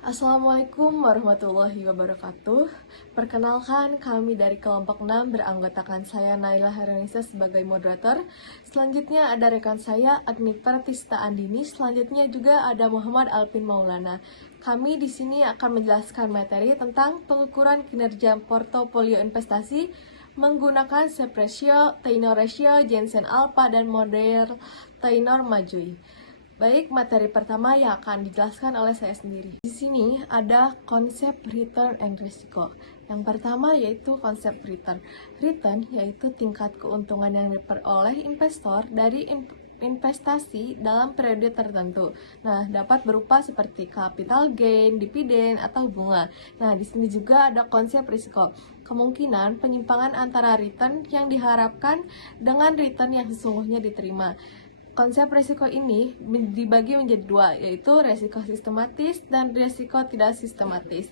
Assalamualaikum warahmatullahi wabarakatuh. Perkenalkan, kami dari kelompok 6 beranggotakan saya Naila Heranisa sebagai moderator. Selanjutnya ada rekan saya Agni Pratista Andini. Selanjutnya juga ada Muhammad Alvin Maulana. Kami di sini akan menjelaskan materi tentang pengukuran kinerja portofolio investasi menggunakan SHARE ratio, Taylor ratio, Jensen alpha, dan model Taylor Majui. Baik, materi pertama yang akan dijelaskan oleh saya sendiri. Di sini ada konsep return and risiko. Yang pertama yaitu konsep return. Return yaitu tingkat keuntungan yang diperoleh investor dari investasi dalam periode tertentu. Nah, dapat berupa seperti capital gain, dividen, atau bunga. Nah, di sini juga ada konsep risiko. Kemungkinan penyimpangan antara return yang diharapkan dengan return yang sesungguhnya diterima. Konsep resiko ini dibagi menjadi dua, yaitu resiko sistematis dan resiko tidak sistematis.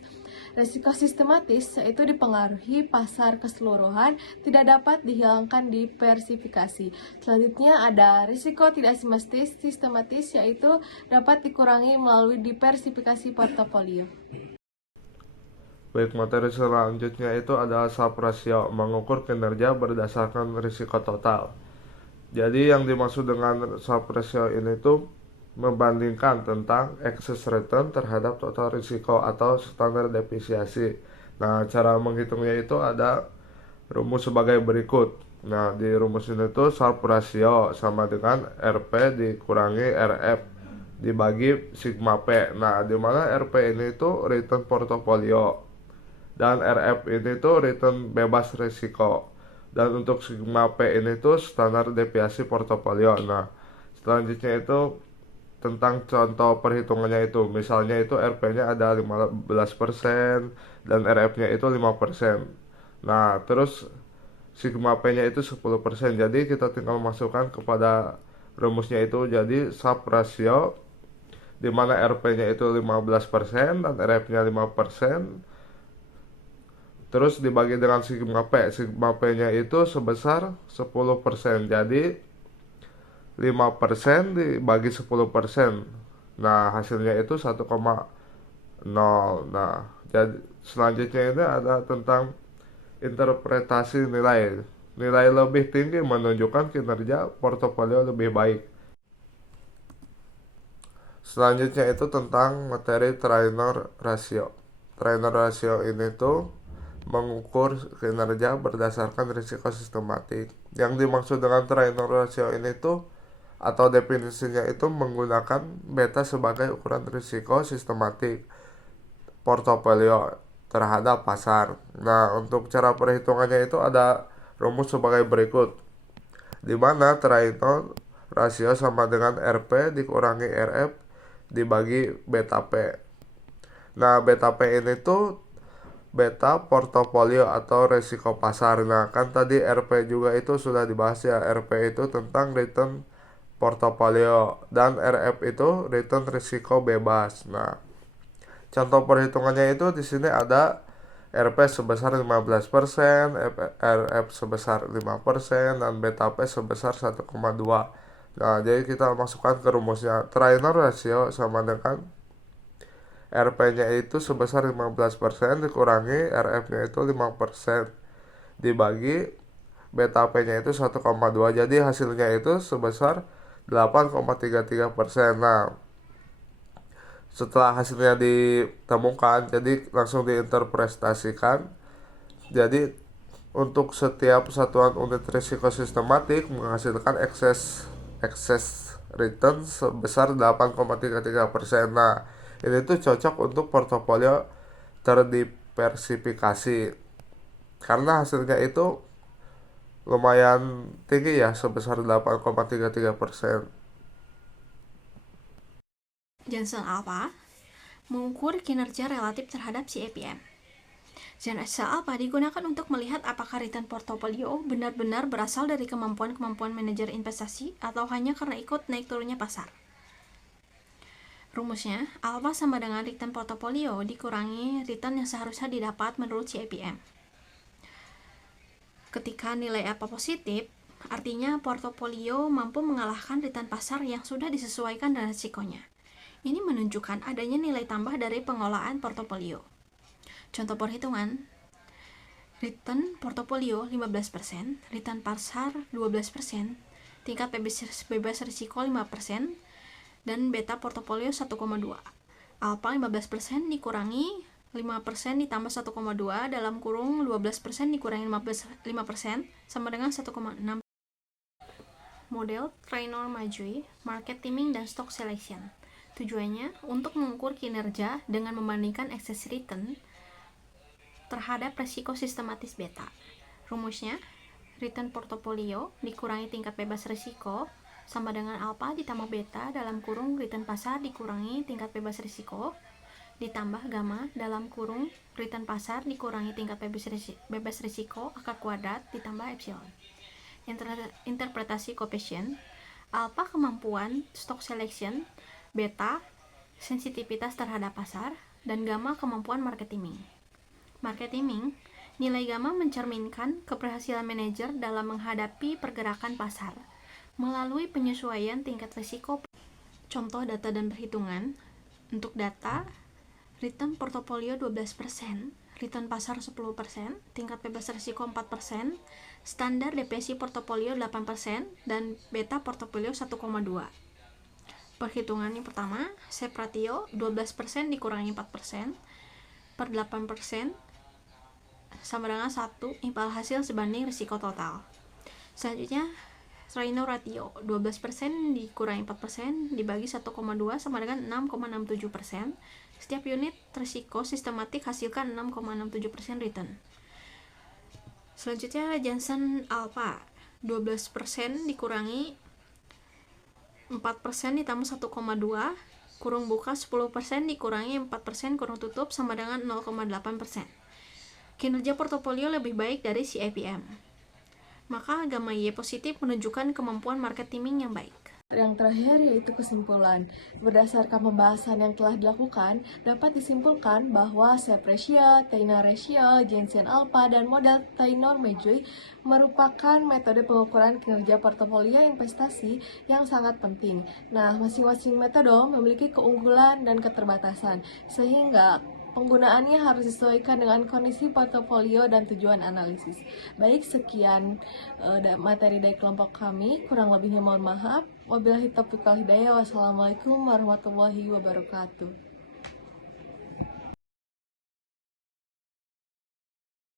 Resiko sistematis yaitu dipengaruhi pasar keseluruhan, tidak dapat dihilangkan diversifikasi. Selanjutnya ada risiko tidak sistematis yaitu dapat dikurangi melalui diversifikasi portofolio. Baik, materi selanjutnya itu adalah Sharpe ratio, mengukur kinerja berdasarkan risiko total. Jadi yang dimaksud dengan Sharpe ratio ini tuh membandingkan tentang excess return terhadap total risiko atau standar depresiasi. Nah, cara menghitungnya itu ada rumus sebagai berikut. Nah, di rumus ini tuh Sharpe ratio sama dengan RP dikurangi RF dibagi sigma P. Nah, di mana RP ini tuh return portofolio dan RF ini tuh return bebas risiko. Dan untuk sigma P ini tuh standar deviasi portofolio. Nah, selanjutnya itu tentang contoh perhitungannya itu. Misalnya itu RP-nya ada 15% dan RF-nya itu 5%. Nah, terus sigma P-nya itu 10%. Jadi kita tinggal masukkan kepada rumusnya itu. Jadi Sharpe ratio di mana RP-nya itu 15% dan RF-nya 5%. Terus dibagi dengan sigma P. Sigma P-nya itu sebesar 10%. Jadi 5% dibagi 10%. Nah, hasilnya itu 1,0. Nah, jadi selanjutnya ini ada tentang interpretasi nilai. Nilai lebih tinggi menunjukkan kinerja portofolio lebih baik. Selanjutnya itu tentang materi Taylor ratio. Taylor ratio ini tuh mengukur kinerja berdasarkan risiko sistematik. Yang dimaksud dengan Taylor ratio ini tuh atau definisinya itu menggunakan beta sebagai ukuran risiko sistematik portofolio terhadap pasar. Nah, untuk cara perhitungannya itu ada rumus sebagai berikut, di mana Taylor rasio sama dengan RP dikurangi RF dibagi beta P. Nah, beta P ini tuh beta portofolio atau resiko pasar. Nah, kan tadi RP juga itu sudah dibahas ya. RP itu tentang return portofolio dan RF itu return risiko bebas. Nah, contoh perhitungannya itu di sini ada RP sebesar 15%, RF sebesar 5%, dan beta P sebesar 1,2. Nah, jadi kita masukkan ke rumusnya. Taylor ratio sama dengan RP-nya itu sebesar 15% dikurangi RF-nya itu 5% dibagi beta P-nya itu 1,2. Jadi hasilnya itu sebesar 8,33%. Nah, setelah hasilnya ditemukan, jadi langsung diinterpretasikan. Jadi untuk setiap satuan unit risiko sistematik menghasilkan excess return sebesar 8,33%. Nah, ini tuh cocok untuk portofolio terdiversifikasi karena hasilnya itu lumayan tinggi ya, sebesar 8,33%. Jensen alpha mengukur kinerja relatif terhadap CAPM. Jensen alpha digunakan untuk melihat apakah return portofolio benar-benar berasal dari kemampuan-kemampuan manajer investasi atau hanya karena ikut naik turunnya pasar. Rumusnya, alpha sama dengan return portofolio dikurangi return yang seharusnya didapat menurut CAPM. Ketika nilai alpha positif, artinya portofolio mampu mengalahkan return pasar yang sudah disesuaikan dengan risikonya. Ini menunjukkan adanya nilai tambah dari pengelolaan portofolio. Contoh perhitungan, return portofolio 15%, return pasar 12%, tingkat bebas risiko 5%, dan beta portofolio 1,2. Alpha 15% dikurangi 5% ditambah 1,2 dalam kurung 12% dikurangi 5% sama dengan 1,6. Model Traynor-Majui, market timing dan stock selection. Tujuannya untuk mengukur kinerja dengan membandingkan excess return terhadap resiko sistematis beta. Rumusnya, return portofolio dikurangi tingkat bebas risiko sama dengan alpha ditambah beta dalam kurung return pasar dikurangi tingkat bebas risiko ditambah gamma dalam kurung return pasar dikurangi tingkat bebas risiko akar kuadrat ditambah epsilon. Interpretasi koefisien, alpha kemampuan stock selection, beta sensitivitas terhadap pasar, dan gamma kemampuan market timing. Market timing, nilai gamma mencerminkan keberhasilan manajer dalam menghadapi pergerakan pasar melalui penyesuaian tingkat risiko. Contoh data dan perhitungan. Untuk data, return portofolio 12%, return pasar 10%, tingkat bebas risiko 4%, standar deviasi portofolio 8%, dan beta portofolio 1,2. Perhitungan yang pertama, Sharpe ratio 12% dikurangi 4% per 8% sama dengan 1 imbal hasil sebanding risiko total. Selanjutnya, Traynor ratio 12% dikurangi 4% dibagi 1,2 sama dengan 6,67%. Setiap unit risiko sistematik hasilkan 6,67% return. Selanjutnya, Janssen alpha 12% dikurangi 4% ditambah 1,2 kurung buka 10% dikurangi 4% kurung tutup sama dengan 0,8%. Kinerja portofolio lebih baik dari CAPM. Maka gamma Y positif menunjukkan kemampuan market timing yang baik. Yang terakhir yaitu kesimpulan. Berdasarkan pembahasan yang telah dilakukan, dapat disimpulkan bahwa Sharpe ratio, Taylor ratio, Jensen alpha, dan model Traynor-Majui merupakan metode pengukuran kinerja portofolio investasi yang sangat penting. Nah, masing-masing metode memiliki keunggulan dan keterbatasan, sehingga penggunaannya harus disesuaikan dengan kondisi portofolio dan tujuan analisis. Baik, sekian materi dari kelompok kami. Kurang lebihnya mohon maaf. Wabillahi taufiq wal hidayah. Wassalamualaikum warahmatullahi wabarakatuh.